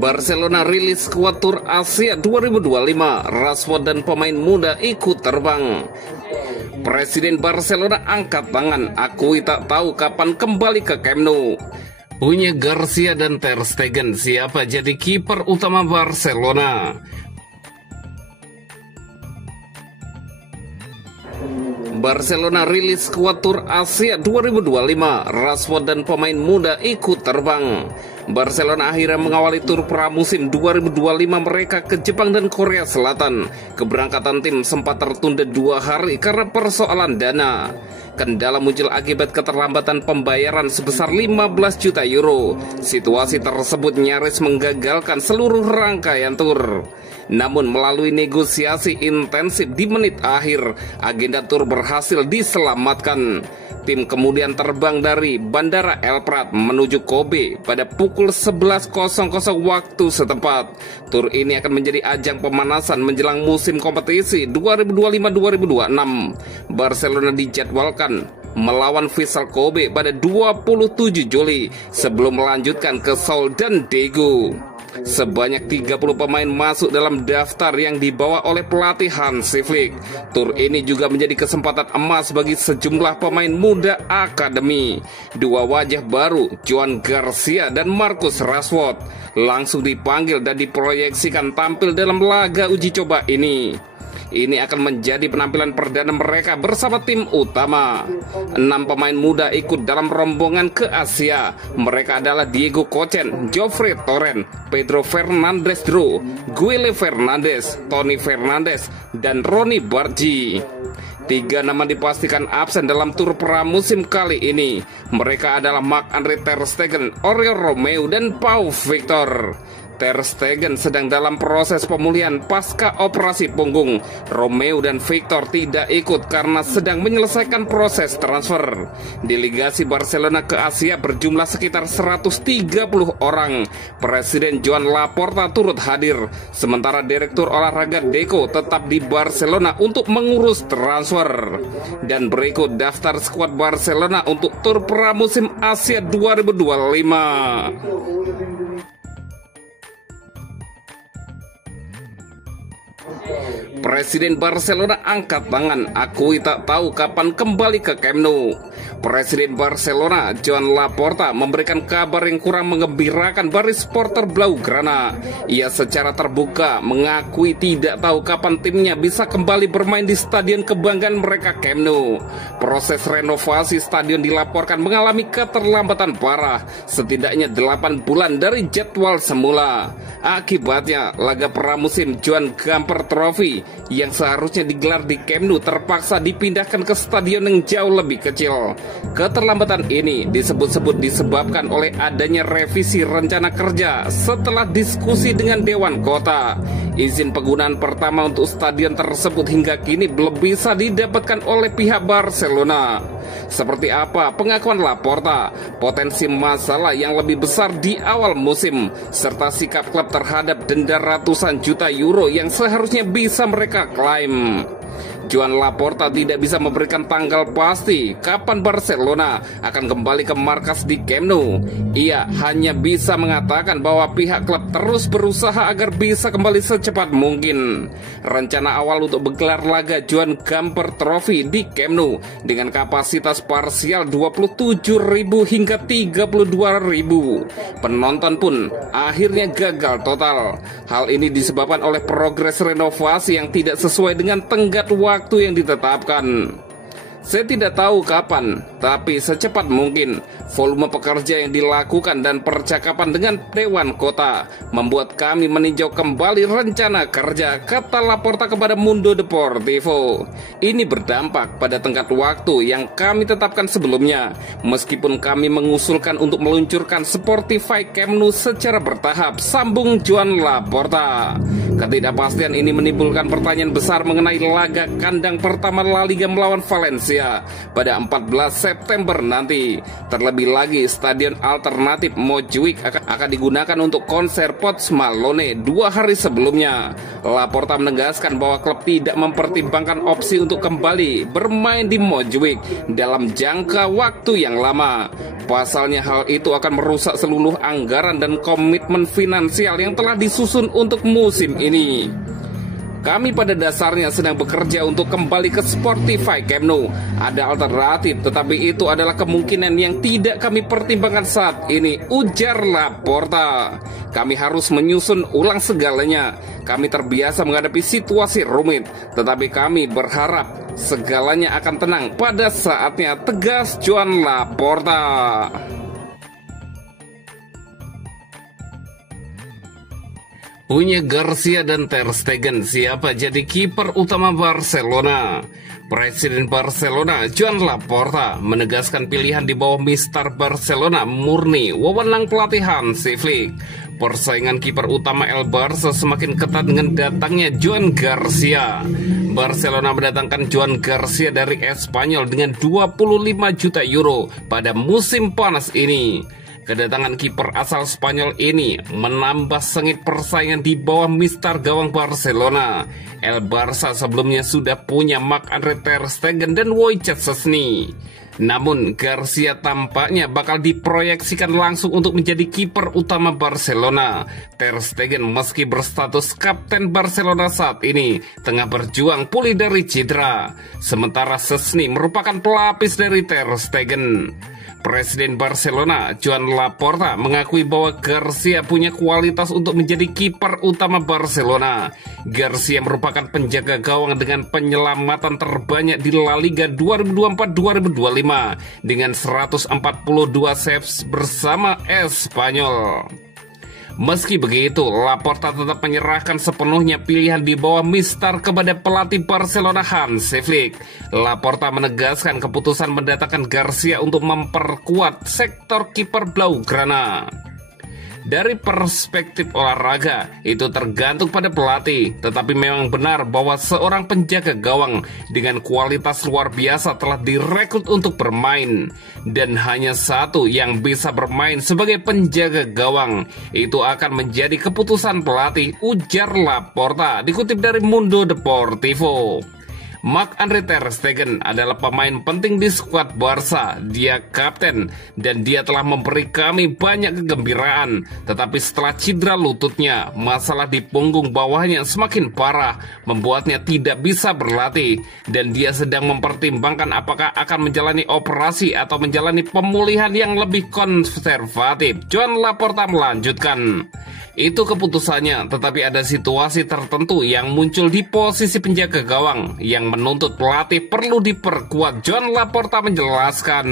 Barcelona rilis skuad Tour Asia 2025. Rashford dan pemain muda ikut terbang. Presiden Barcelona angkat tangan, akui tak tahu kapan kembali ke Camp Nou. Punya Garcia dan Ter Stegen, siapa jadi kiper utama Barcelona? Barcelona rilis skuad Tour Asia 2025. Rashford dan pemain muda ikut terbang. Barcelona akhirnya mengawali tur pramusim 2025 mereka ke Jepang dan Korea Selatan. Keberangkatan tim sempat tertunda 2 hari karena persoalan dana. Kendala muncul akibat keterlambatan pembayaran sebesar 15 juta euro. Situasi tersebut nyaris menggagalkan seluruh rangkaian tur. Namun melalui negosiasi intensif di menit akhir, agenda tur berhasil diselamatkan. Tim kemudian terbang dari Bandara El Prat menuju Kobe pada pukul 11.00 waktu setempat. Tur ini akan menjadi ajang pemanasan menjelang musim kompetisi 2025-2026. Barcelona dijadwalkan melawan Vissel Kobe pada 27 Juli sebelum melanjutkan ke Seoul dan Daegu. Sebanyak 30 pemain masuk dalam daftar yang dibawa oleh pelatih Hansi Flick. Tur ini juga menjadi kesempatan emas bagi sejumlah pemain muda akademi. 2 wajah baru, Joan Garcia dan Marcus Rashford, langsung dipanggil dan diproyeksikan tampil dalam laga uji coba ini. Ini akan menjadi penampilan perdana mereka bersama tim utama. 6 pemain muda ikut dalam rombongan ke Asia. Mereka adalah Diego Kochen, Geoffrey Torrent, Pedro Fernandes Dro, Guile Fernandes, Toni Fernandes, dan Ronny Bargi. 3 nama dipastikan absen dalam tur pramusim kali ini. Mereka adalah Marc-Andre Ter Stegen, Oriol Romeu, dan Pau Victor. Ter Stegen sedang dalam proses pemulihan pasca operasi punggung. Romeu dan Victor tidak ikut karena sedang menyelesaikan proses transfer. Delegasi Barcelona ke Asia berjumlah sekitar 130 orang. Presiden Joan Laporta turut hadir, sementara Direktur Olahraga Deco tetap di Barcelona untuk mengurus transfer. Dan berikut daftar skuad Barcelona untuk tur pramusim Asia 2025. Presiden Barcelona angkat tangan, akui tak tahu kapan kembali ke Camp Nou. Presiden Barcelona Joan Laporta memberikan kabar yang kurang menggembirakan bagi supporter Blaugrana. Ia secara terbuka mengakui tidak tahu kapan timnya bisa kembali bermain di stadion kebanggaan mereka Camp Nou. Proses renovasi stadion dilaporkan mengalami keterlambatan parah, setidaknya 8 bulan dari jadwal semula. Akibatnya laga pramusim Joan Gamper Trophy yang seharusnya digelar di Camp Nou terpaksa dipindahkan ke stadion yang jauh lebih kecil. Keterlambatan ini disebut-sebut disebabkan oleh adanya revisi rencana kerja setelah diskusi dengan Dewan Kota. Izin penggunaan pertama untuk stadion tersebut hingga kini belum bisa didapatkan oleh pihak Barcelona. Seperti apa pengakuan Laporta? Potensi masalah yang lebih besar di awal musim, serta sikap klub terhadap denda ratusan juta euro yang seharusnya bisa mereka klaim. Joan Laporta tidak bisa memberikan tanggal pasti kapan Barcelona akan kembali ke markas di Camp Nou. Ia hanya bisa mengatakan bahwa pihak klub terus berusaha agar bisa kembali secepat mungkin. Rencana awal untuk menggelar laga Joan Gamper Trophy di Camp Nou dengan kapasitas parsial 27.000 hingga 32.000 penonton pun akhirnya gagal total. Hal ini disebabkan oleh progres renovasi yang tidak sesuai dengan tenggat waktu yang ditetapkan. Saya tidak tahu kapan, tapi secepat mungkin. Volume pekerja yang dilakukan dan percakapan dengan Dewan Kota membuat kami meninjau kembali rencana kerja, kata Laporta kepada Mundo Deportivo. Ini berdampak pada tenggat waktu yang kami tetapkan sebelumnya. Meskipun kami mengusulkan untuk meluncurkan Sportify Camp Nou secara bertahap, sambung Joan Laporta. Ketidakpastian ini menimbulkan pertanyaan besar mengenai laga kandang pertama La Liga melawan Valencia Garcia pada 14 September nanti. Terlebih lagi, stadion alternatif Montjuic akan digunakan untuk konser Post Malone 2 hari sebelumnya. Laporta menegaskan bahwa klub tidak mempertimbangkan opsi untuk kembali bermain di Montjuic dalam jangka waktu yang lama. Pasalnya hal itu akan merusak seluruh anggaran dan komitmen finansial yang telah disusun untuk musim ini. Kami pada dasarnya sedang bekerja untuk kembali ke Spotify Camp Nou. Ada alternatif, tetapi itu adalah kemungkinan yang tidak kami pertimbangkan saat ini, ujar Laporta. Kami harus menyusun ulang segalanya. Kami terbiasa menghadapi situasi rumit, tetapi kami berharap segalanya akan tenang pada saatnya, tegas Joan Laporta. Punya Garcia dan Ter Stegen, siapa jadi kiper utama Barcelona? Presiden Barcelona, Joan Laporta, menegaskan pilihan di bawah Mister Barcelona murni wewenang pelatih Hansi Flick. Persaingan kiper utama El Barça semakin ketat dengan datangnya Joan Garcia. Barcelona mendatangkan Joan Garcia dari Espanyol dengan 25 juta euro pada musim panas ini. Kedatangan kiper asal Spanyol ini menambah sengit persaingan di bawah Mister gawang Barcelona. El Barça sebelumnya sudah punya Marc-Andre Ter Stegen dan Wojciech Szczesny. Namun Garcia tampaknya bakal diproyeksikan langsung untuk menjadi kiper utama Barcelona. Ter Stegen meski berstatus kapten Barcelona saat ini tengah berjuang pulih dari cedera. Sementara Szczesny merupakan pelapis dari Ter Stegen. Presiden Barcelona, Joan Laporta, mengakui bahwa Garcia punya kualitas untuk menjadi kiper utama Barcelona. Garcia merupakan penjaga gawang dengan penyelamatan terbanyak di La Liga 2024-2025 dengan 142 saves bersama Espanyol. Meski begitu, Laporta tetap menyerahkan sepenuhnya pilihan di bawah Mister kepada pelatih Barcelona Hansi Flick. Laporta menegaskan keputusan mendatangkan Garcia untuk memperkuat sektor kiper Blaugrana. Dari perspektif olahraga, itu tergantung pada pelatih. Tetapi memang benar bahwa seorang penjaga gawang dengan kualitas luar biasa telah direkrut untuk bermain. Dan hanya satu yang bisa bermain sebagai penjaga gawang. Itu akan menjadi keputusan pelatih, ujar Laporta, dikutip dari Mundo Deportivo. Marc-Andre Ter Stegen adalah pemain penting di skuad Barca. Dia kapten dan dia telah memberi kami banyak kegembiraan. Tetapi setelah cedera lututnya, masalah di punggung bawahnya semakin parah, membuatnya tidak bisa berlatih. Dan dia sedang mempertimbangkan apakah akan menjalani operasi atau menjalani pemulihan yang lebih konservatif. Joan Laporta melanjutkan, itu keputusannya, tetapi ada situasi tertentu yang muncul di posisi penjaga gawang yang menuntut pelatih perlu diperkuat, Joan Laporta menjelaskan.